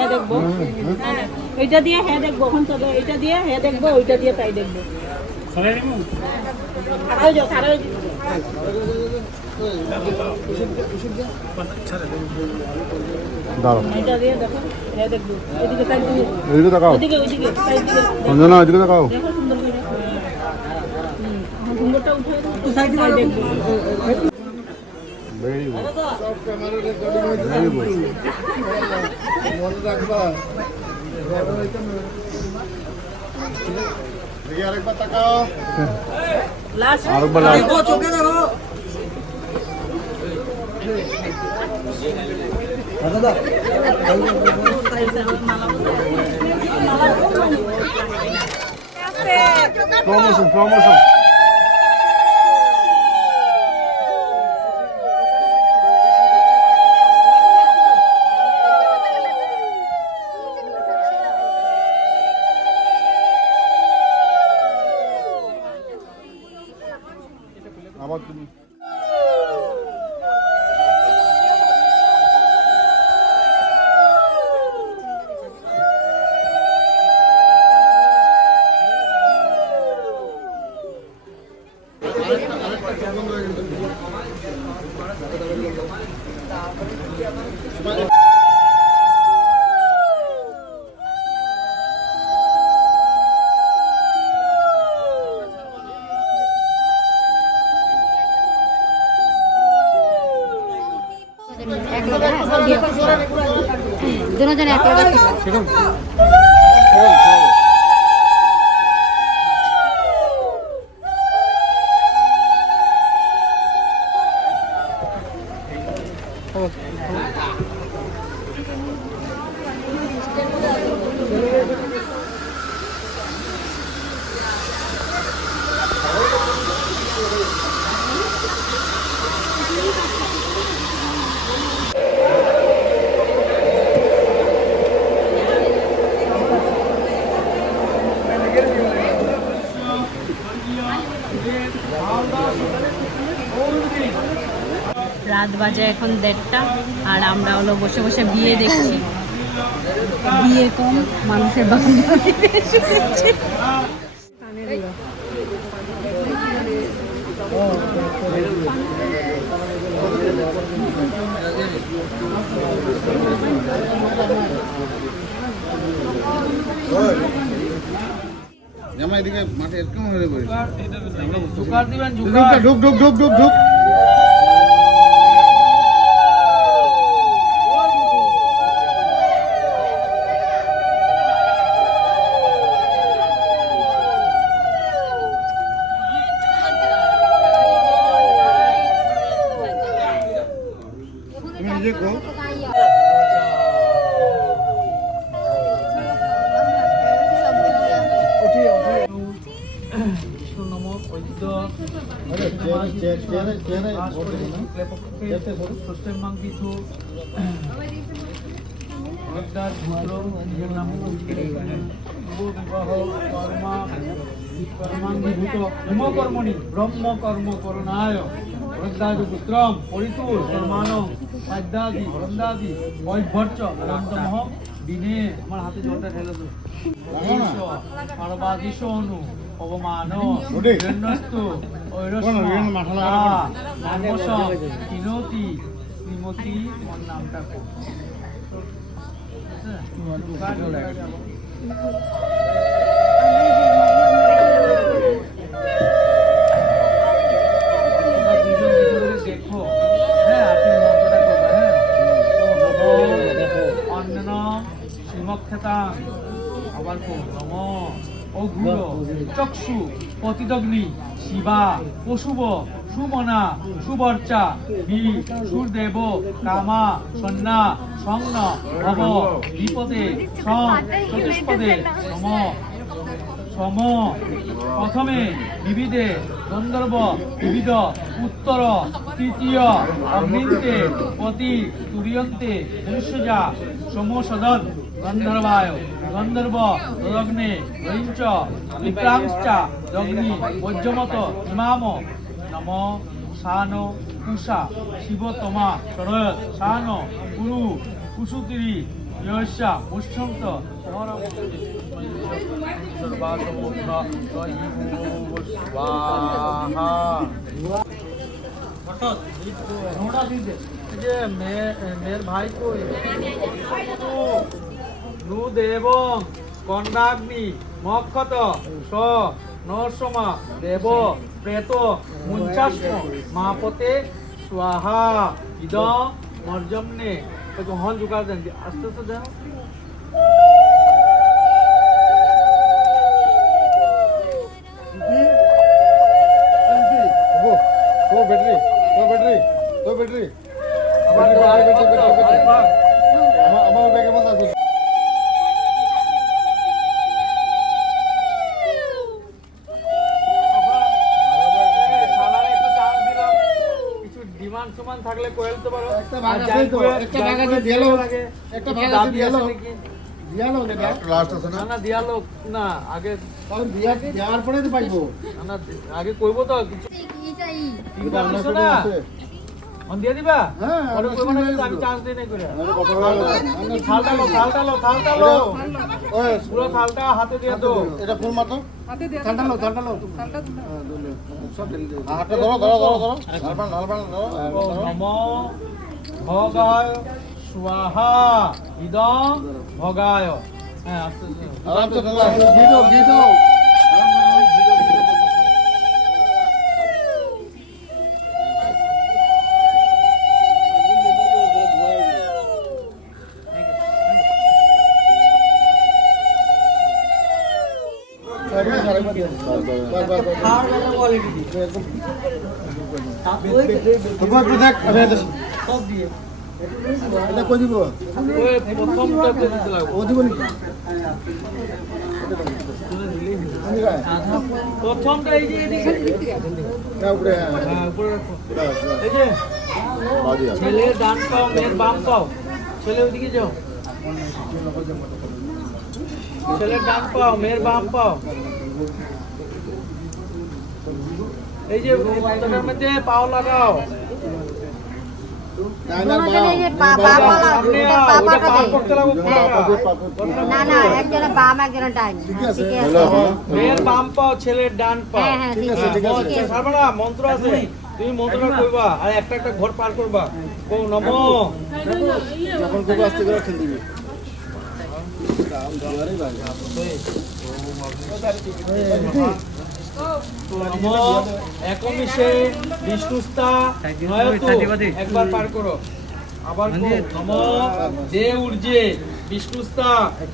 হ্যাঁ দেখবো, এইটা দিয়ে হ্যাঁ দেখবো, এখন চলো এইটা দিয়ে হ্যাঁ দেখবো, ওইটা দিয়ে তাই দেখবো। খারাপ যাও, খারাপ এটা দিয়ে দেখো, হ্যাঁ দেখবো, এদিকে তাই দিকে, এদিকে তাকাও, ওইদিকে ওইদিকে তাই দিকে, অঞ্জনা এদিকে তাকাও, দেখো সুন্দর করে। ঘুঙ্গরটা উঠে তাই দেখবো। Very good, very good. মনে রাখবা দেখি আরেকবার তাকাও, লাস্ট আরেকবার লাস্ট। চোখে দেখো দাদা প্রমোশন প্রমোশন। আবার তুমি दोनों जने एक लगा রাত বাজে এখন 1:30 আর আমরা হলো বসে বসে বিয়ে দেখছি। বিয়ে কম, মানুষের বান্ধবী বেশি দেখছি। জামা এদিকে মাঠে এরকম হয়ে পড়ে ঢুক ঢুক ঢুক ঢুক ঢুক ঢুক। তুমি নিজে কো কর্মণি ব্রহ্ম কর্ম করণায় পুত্রম পরিতুর কর্মানং সাধ্যাদি বন্দাদি বৈভর্চ অনন্তমহ দিনে। আমার হাতে জলটা ঢেলে তো সর্বাদিশনু অবমান হিরণ্যস্তু কিনতি শ্রীমতী ওর নামটা কো দেখো। হ্যাঁ আপনি মন্ত্রটা করবেন। হ্যাঁ অন্ন শ্রীমক্ষেতা আবার নম অঘুর চক্ষু পতিদগ্নি শিবা পশুব সুমনা সুবর্চা বি সুরদেব কামা সন্না সংন ভব বিপদে সম চতুষ্পদে নম সম প্রথমে বিবিধে গন্ধর্ব বিবিধ উত্তর তৃতীয় অগ্নিন্তে পতি তুরিয়ন্তে মনুষ্যজা সমসদন গন্ধর্বায় গন্ধর্ব দগ্নে রৈঞ্চ বিপ্রাংশ্চ দগ্নি বজ্রমত ইমাম নম শান কুষা শিবতমা সরয় শান কুরু কুসুতিরি यस्या पुष्यन्त स्वाहा मेर भाई को नू देव कन्याग्नि मक्षत स नरसमा देव प्रेत मुंचास्म मापते स्वाहा इदं मर्जम्ने तो हन जुका दें आस्ते आस्ते दें वो बैटरी আমার ব্যাগের মধ্যে আছে ডিমান্ড সমান থাকলে কোয়েল তো পারো একটা ভাগ আছে তো একটা ভাগ আছে দিয়ালো একটা ভাগ আছে দিয়ালো লাস্ট আছে না না দিয়ালো না আগে কারণ দেওয়ার পরে তো পাইবো না আগে কইবো তো কিছু এটা আপনার সাথে আছে অন দিয়ে দিবা হ্যাঁ পরে কইবো না আমি চান্স দেই নাই করে আরে কথা বলো থালটা ওই পুরো থালটা হাতে দিয়ে দাও এটা ফুল মাত্র হাতে দিয়ে ঠান্ডা লো ঠান্ডা সব ঢেলে দিও হাতটা ধরো নালবান ধরো নম ভগায় স্বাহা ইদং ভগায় হ্যাঁ আস্তে আস্তে আরামসে ঢালা ঘি দাও এটা কই দিব ওই প্রথমটাতে দিতে লাগবে ও দিব নাকি প্রথমটা এই যে এদিকে না উপরে হ্যাঁ উপরে রাখো এই যে বাদিয়া ছেলে ডান পাও মেয়ের বাম পাও ছেলে ওইদিকে যাও ছেলের ডান পাও মেয়ের বাম পাও এই যে পাতাটার মধ্যে পাও লাগাও সামনে আও, ওটা পার করতে লাগো পুরোটা। না না একজনের বাম একজনের ডান ঠিক আছে মেয়ের বাম পাও ছেলের ডান পাও হ্যাঁ হ্যাঁ ঠিক আছে সারবানা মন্ত্র আছে তুমি মন্ত্রটা কইবা আর একটা একটা ঘর পার করবা ও নম যখন কইবো আস্তে করে খেল দিবি নম একমিশে বিষ্ণুস্তা নয়তু একবার পার করো আবার নম দে ঊর্জে বিষ্ণুস্তা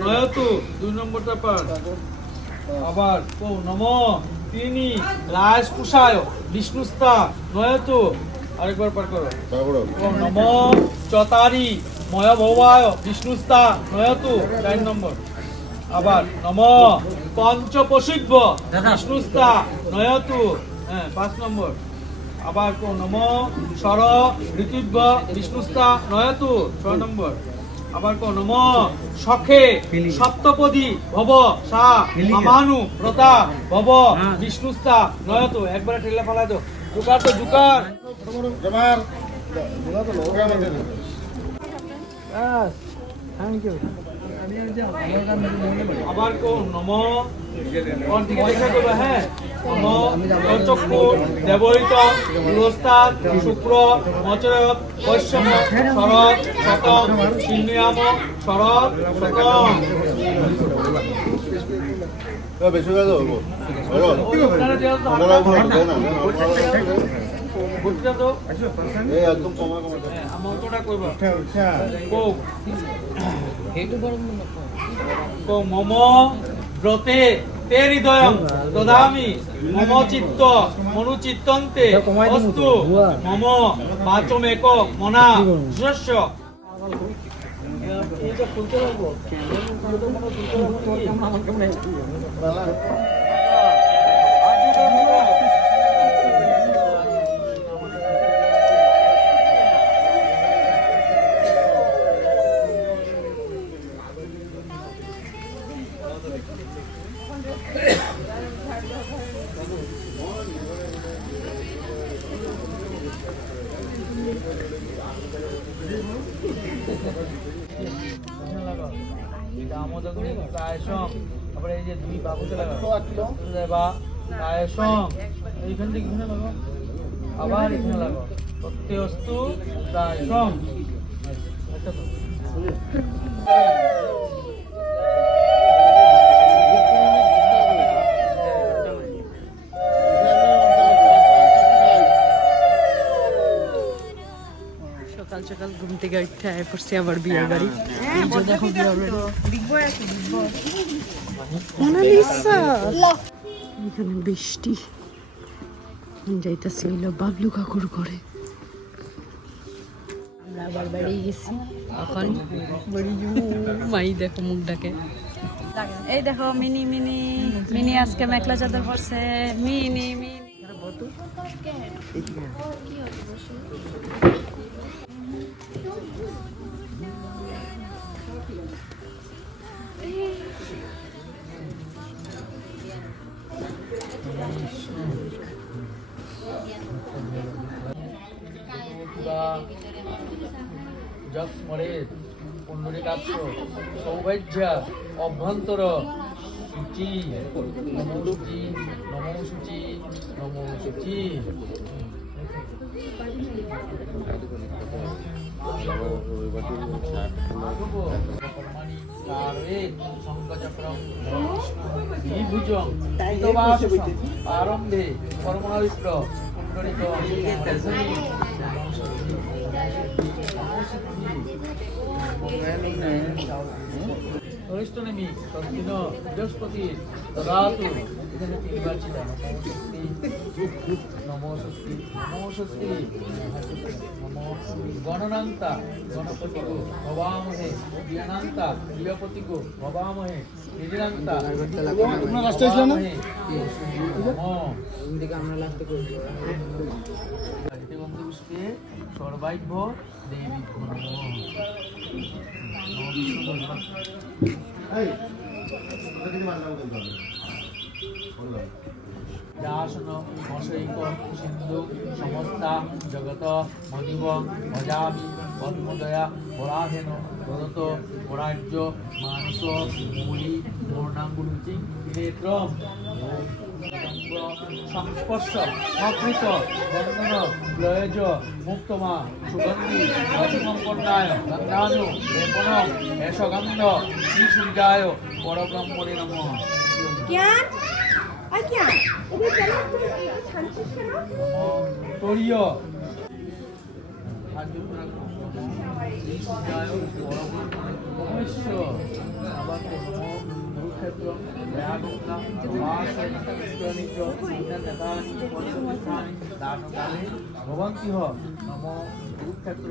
নয়তু 2 নম্বরটা পার আবার নম তিনি রাজ পুষায় বিষ্ণুস্তা নয়তু আরেকবার পার করো তারপরে নম চতারি ময় ভবায় বিষ্ণুস্তা নয়তু 4 নম্বর আবার নম পঞ্চপশিব্য বিষ্ণুস্তা নয়তু হ্যাঁ 5 নম্বর আবার নম সর ঋতুব্য বিষ্ণুস্তা নয়তু 6 নম্বর আবার নম সখে সপ্তপদী ভব সা আমানু প্রতা ভব বিষ্ণুস্তা নয়তু একবার ঠেলে ফেলা দাও জুকার তো জুকার জমার বুলা তো লোক আমাদের থ্যাংক ইউ আবার নম কোন দিকে দেখা করবে হ্যাঁ নম পঞ্চকুর দেবরিত পুরস্তাদ শুক্র মচরত বৈশ্যম শরৎ শতম চিহ্নিয়াম শরৎ শতম বেশি হয়ে যাবো বুঝতে তো এই একদম কমা মন্ত্রটা কইবা মম ব্রতে তে হৃদয়ং দদামি মম চিত্ত মনুচিত্তন্তে অস্তু মম বাচমেক মনা যস্য এইটা খুলতে লাগবো দামোদগ্নি প্রায়শম, তারপরে এই যে দুই বাবুতে লাগাবো বা প্রায়শম, এইখান থেকে এখানে লাগাও, আবার এখানে লাগাও, প্রত্যয়স্তু প্রায়শম। একটা তো সকাল সকাল ঘুম থেকে উঠে আয় পড়ছি আবার বিয়ের বাড়ি। এই যে দেখো বিয়ের বাড়ি। মোনালিসা। এখানে বৃষ্টি যাইতেছে হইলো বাবলু কাকুর ঘরে। আমরা আবার বাড়ি গেছি এখন বাড়ি মাই দেখো মুখ ডাকে। এই দেখো মিনি মিনি মিনি আজকে মেখলা চাদর পরছে। মিনি মিনি যস্মরেত পুণ্ডরিকাক্ষ সৌভাগ্য অভ্যন্তর শুচি নমো শুচি নমো শুচি নমো শুচি। আরম্ভে পরমাবিষ্ট পুণ্ডরিক ধরিষ্ঠ নেমি তদ্দিন বৃহস্পতি দদাতু। এখানে তিনবার ছিলাম নমো স্বস্তি নমো স্বস্তি নমো গণনান্তা গণপতিগো ভবামহে প্রিয়ানান্তা প্রিয়পতিগো ভবামহে নিধিনান্তা তোমরা লাস্টে ছিল না? পুষ্পে সর্বাইভ্য দেবী দাসন মশৈক সিন্ধু সমস্তা জগত মদিব ভজামি পদ্মদয়া পরাধেন প্রদত্ত পরাজ্য মানস মূলি পূর্ণাঙ্গুরুচি নেত্রম সংস্পর্শ অকৃত বন্ধন প্রয়োজ মুক্তমা সুগন্ধি অসম্পন্নায় গন্ধানু লেপনম এষগন্ধ শ্রীসূর্যায় পরব্রহ্মণে নমঃ। তরীয় শ্রীসূর্যায় পরব্রহ্মণে নমঃ। আবার কুরুক্ষেত্র দয়াগঙ্গা দানকালে ভবন্তিহ নম কুরুক্ষেত্র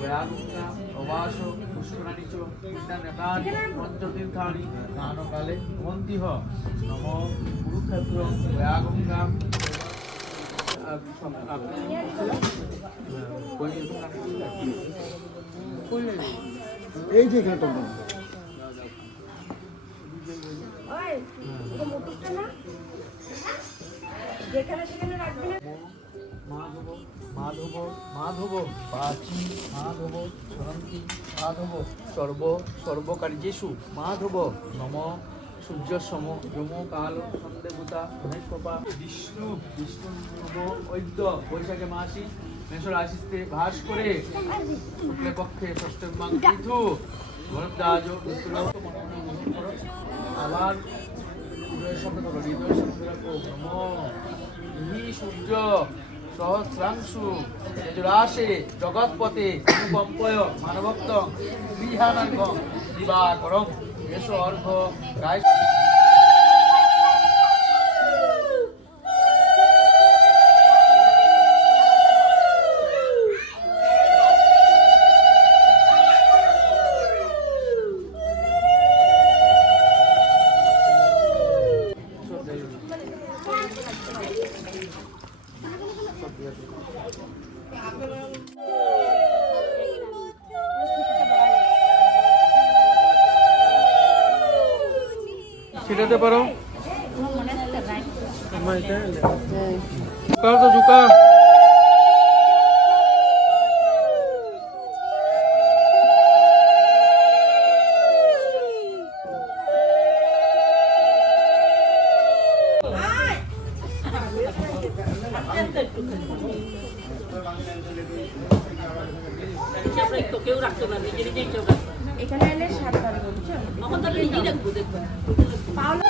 দয়াগঙ্গা অবাস পুষ্করাণি চ নেতানি পঞ্চতীর্থানি দানকালে ভবন্তিহ নম কুরুক্ষেত্র দয়াগঙ্গা। এই যে এখানে তোমরা মাধব মাধব মাধব বাচি মাধব সরন্তি মাধব সর্ব সর্বকার্যেষু মাধব নম সূর্যসম যম কাল সন্দেভূতা মহেশপা বিষ্ণু বিষ্ণু নব ঐদ্য বৈশাখে মাসি মেষ রাশিতে ভাস করে শুক্লে পক্ষে ষষ্ঠমাং তিথু ভরদ্বাজ আবার সূর্য সহস্রাংশু তেজরাশে জগৎপতে অনুকম্পয় মানভক্ত গৃহানার্ঘ দিবাকরং এস অর্ঘ গায়। ছিটাতে পারো তো ঝুঁকা একটু হিসাব রাখতো, কেউ রাখতো না, নিজে নিজে হিসাব রাখতো। এখানে এলে 7 বার বুঝছো? তখন তাহলে নিজেই রাখবো, দেখবা। Paolo.